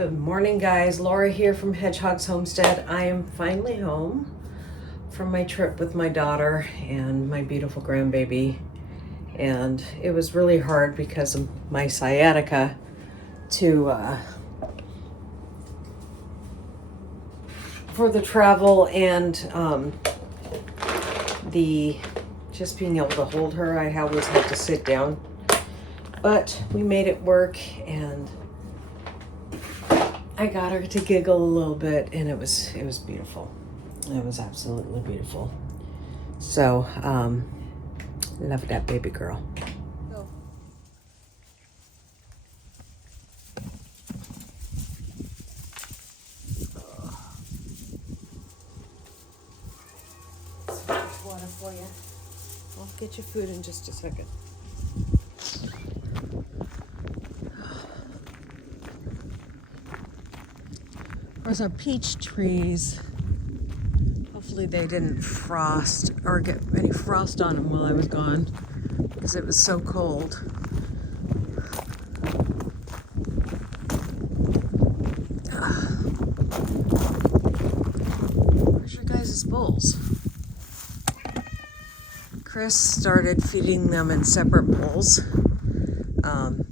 Good morning, guys. Laura here from Hedgehog's Homestead. I am finally home from my trip with my daughter and my beautiful grandbaby. And it was really hard because of my sciatica for the travel and the just being able to hold her. I always had to sit down, but we made it work, and I got her to giggle a little bit, and it was beautiful. It was absolutely beautiful. So, love that baby girl. Water for you. I'll get you food in just a second. There's our peach trees. Hopefully they didn't frost or get any frost on them while I was gone because it was so cold. Where's your guys' bowls? Chris started feeding them in separate bowls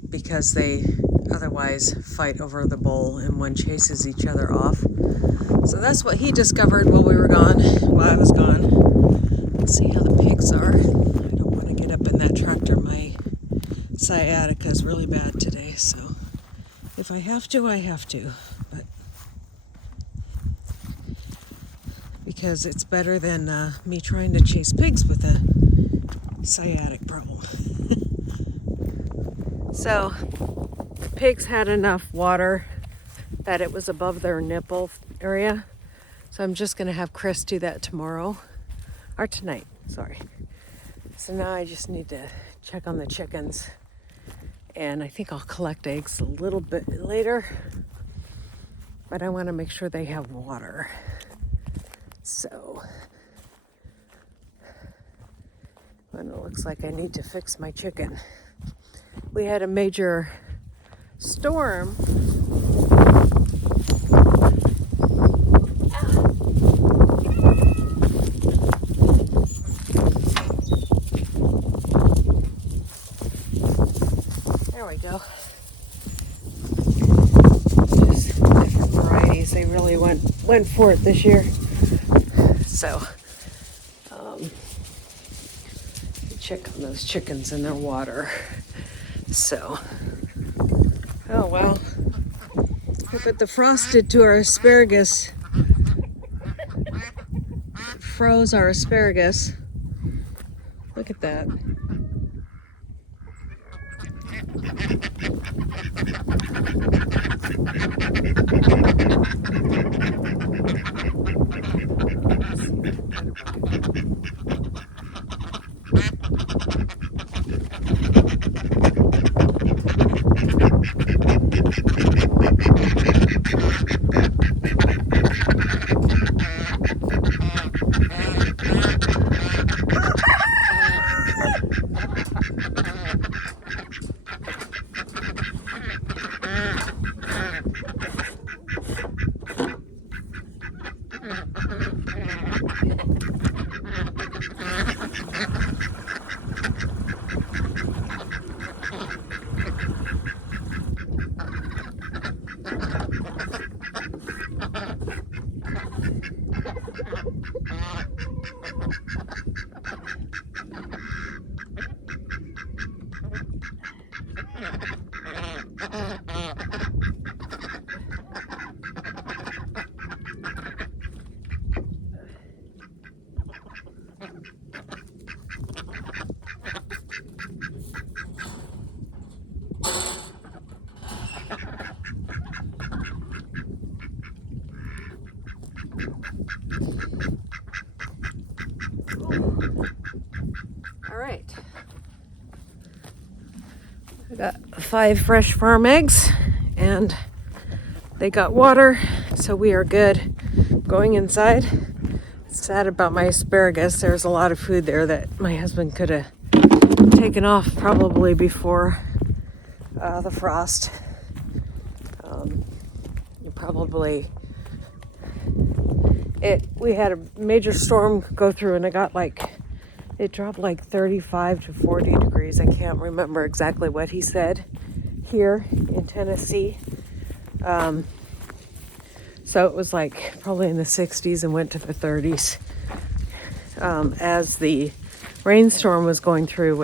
because they otherwise fight over the bowl and one chases each other off. So that's what he discovered while I was gone. Let's see how the pigs are. I don't want to get up in that tractor. My sciatica is really bad today, so if I have to, I have to. But because it's better than me trying to chase pigs with a sciatic problem. So pigs had enough water that it was above their nipple area. So I'm just gonna have Chris do that tomorrow, or tonight, sorry. So now I just need to check on the chickens, and I think I'll collect eggs a little bit later, but I wanna make sure they have water. So, and it looks like I need to fix my chicken. We had a major storm. There we go. Just different varieties. They really went for it this year. So, check on those chickens and their water. So, oh well. Look what the frost did to our asparagus. It froze our asparagus. Look at that. All right. I got 5 fresh farm eggs, and they got water, so we are good. Going inside. Sad about my asparagus. There's a lot of food there that my husband could have taken off probably before the frost. probably, we had a major storm go through and it dropped like 35 to 40 degrees. I can't remember exactly what he said here in Tennessee. So it was like probably in the 60s and went to the 30s as the rainstorm was going through,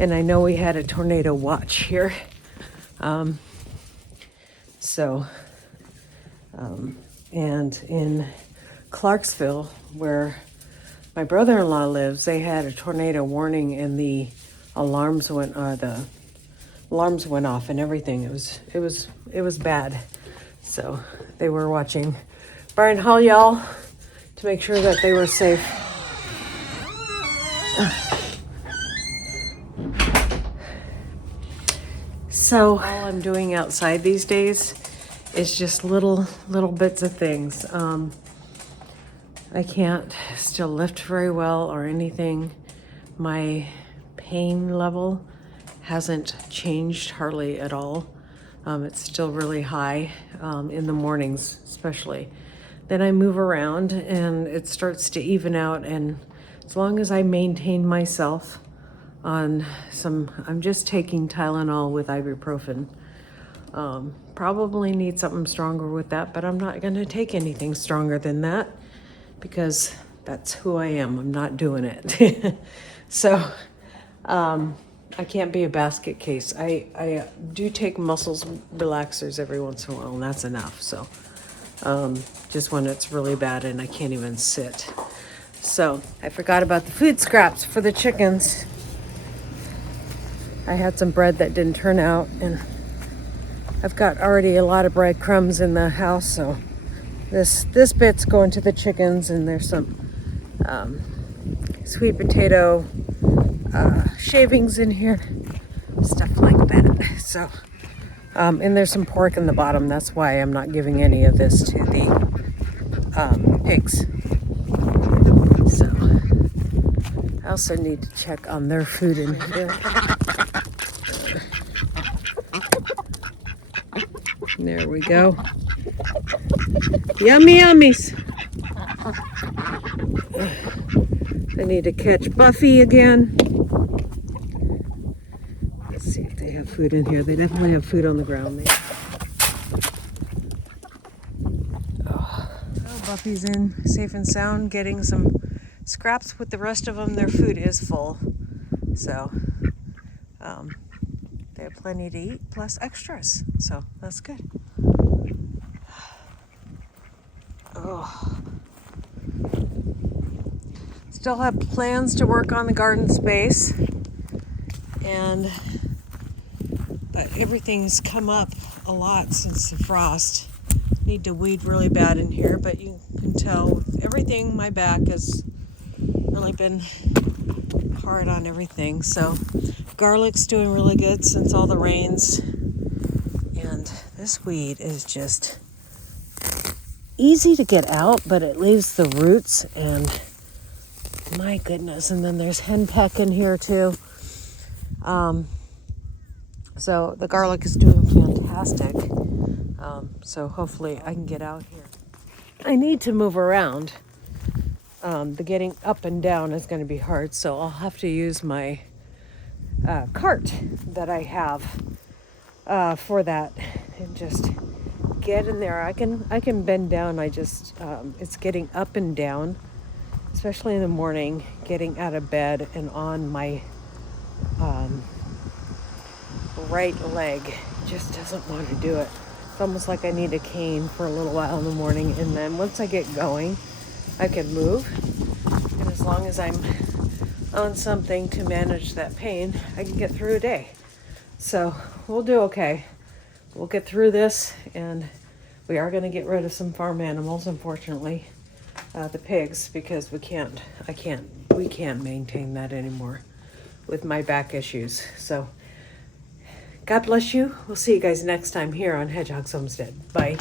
and I know we had a tornado watch here. And in Clarksville, where my brother-in-law lives, they had a tornado warning, and the alarms went off and everything. It was bad. So they were watching Brian Hall, y'all, to make sure that they were safe. So all I'm doing outside these days is just little bits of things. I can't still lift very well or anything. My pain level hasn't changed hardly at all. It's still really high in the mornings especially. Then I move around and it starts to even out, and as long as I maintain myself on I'm just taking Tylenol with ibuprofen. Probably need something stronger with that, but I'm not going to take anything stronger than that because that's who I am. I'm not doing it. So I can't be a basket case. I do take muscles relaxers every once in a while, and that's enough. So just when it's really bad and I can't even sit. So I forgot about the food scraps for the chickens. I had some bread that didn't turn out, and I've got already a lot of breadcrumbs in the house, so this bit's going to the chickens, and there's some sweet potato shavings in here, stuff like that. So, and there's some pork in the bottom. That's why I'm not giving any of this to the pigs. So, I also need to check on their food in here. There we go. Yummy yummies. I need to catch Buffy again. Let's see if they have food in here. They definitely have food on the ground there. Oh, Buffy's in safe and sound, getting some scraps with the rest of them. Their food is full. So they have plenty to eat, plus extras. So that's good. Oh. Still have plans to work on the garden space, but everything's come up a lot since the frost. Need to weed really bad in here, but you can tell with everything, my back has really been hard on everything. So garlic's doing really good since all the rains, and this weed is just easy to get out, but it leaves the roots, and my goodness. And then there's henpeck in here too. So the garlic is doing fantastic. So hopefully I can get out here. I need to move around. The getting up and down is going to be hard, so I'll have to use my cart that I have for that, and just get in there. I can bend down. It's getting up and down, especially in the morning, getting out of bed and on my right leg just doesn't want to do it. It's almost like I need a cane for a little while in the morning, and then once I get going, I can move. And as long as I'm on something to manage that pain, I can get through a day. So we'll do okay. We'll get through this, and we are going to get rid of some farm animals, unfortunately. The pigs, because we can't maintain that anymore with my back issues. So God bless you. We'll see you guys next time here on Hedgehog's Homestead. Bye.